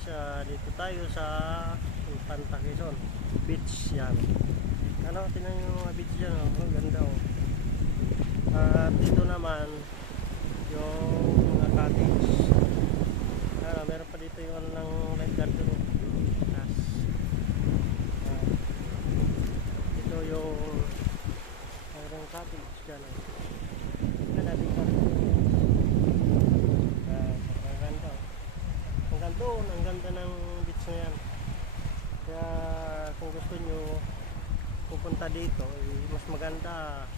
guys, dito tayo sa Infanta Quezon Beach yan. Ano, tingnan nyo yung mga beach dyan, oh. Ang ganda, oh. At dito naman yung mga cottage. Meron pa dito yung ano ng lifeguard doon, oh. Ito yung mayroong cottage dyan, oh. Tingnan natin pa. Ang ganda ng beach na yan. Kaya kung gusto nyo pupunta dito, mas maganda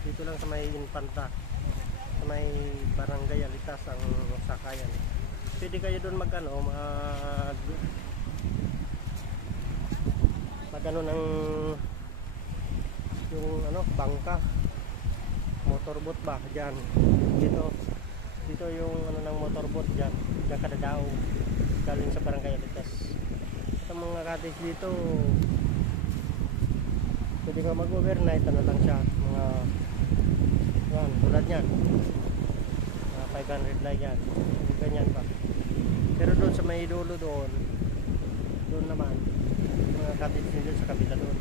dito lang sa may Infanta, sa may Barangay Alitas ang sakayan. Pwede kayo doon mag ng yung bangka, motorboat ba dyan. Dito yung ng motorboat dyan kada daw galing sa Barangay Alitas. Sa mga cottage dito pwede ka mag-overnight, lang siya, mga yan, tulad yan, 500 lang yan, ganyan pa. Pero doon sa may dulo doon naman mga cottage nila sa kabila doon,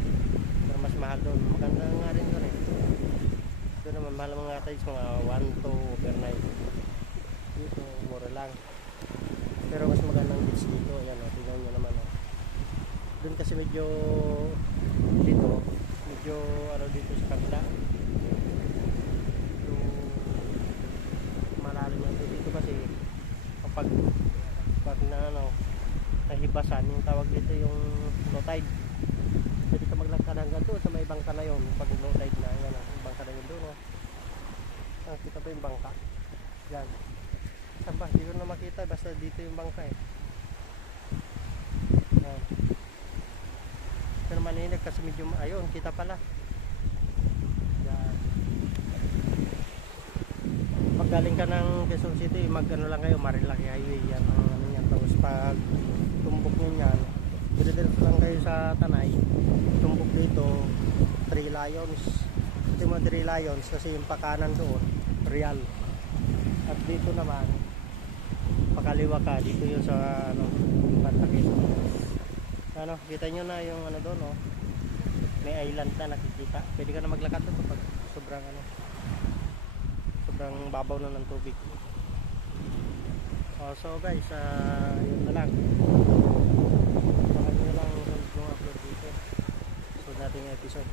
pero mas mahal doon. Maganda nga rin doon eh. Doon naman mahal mga cottage, mga 1 to overnight. Dito mura lang, pero mas magandang beach dito. Ayan, tingnan nyo naman, oh. Doon kasi medyo dito sa kabila yung malalim lang dito kasi kapag nahibasan, yung tawag dito yung low tide, pwede ka maglakad hanggang doon sa may bangka na yun. Pag low tide na, yan ang bangka na yun doon, oh. Kita pa yung bangka yan. Saan ba? Hindi ko na makita, basta dito yung bangka eh. Yan. Pero maninig kasi medyo ayun, kita pala. Yan. Pag galing ka ng Quezon City, lang kayo, Marilaki Highway yan ang yan. Tapos pag tumbok nyo yan, dire-diretso lang kayo sa Tanay, tumbok dito 3 Lions. Ito yung mga 3 Lions kasi yung pakanan doon Real. At dito naman pakaliwa ka, dito yung sa Infanta Quezon. Kita nyo na yung doon, oh. May island na nakikita. Pwede ka na maglakad doon kapag sobrang babaw na ng tubig. So guys, yun na lang. Baka nyo lang yung upload dito. So dating episode.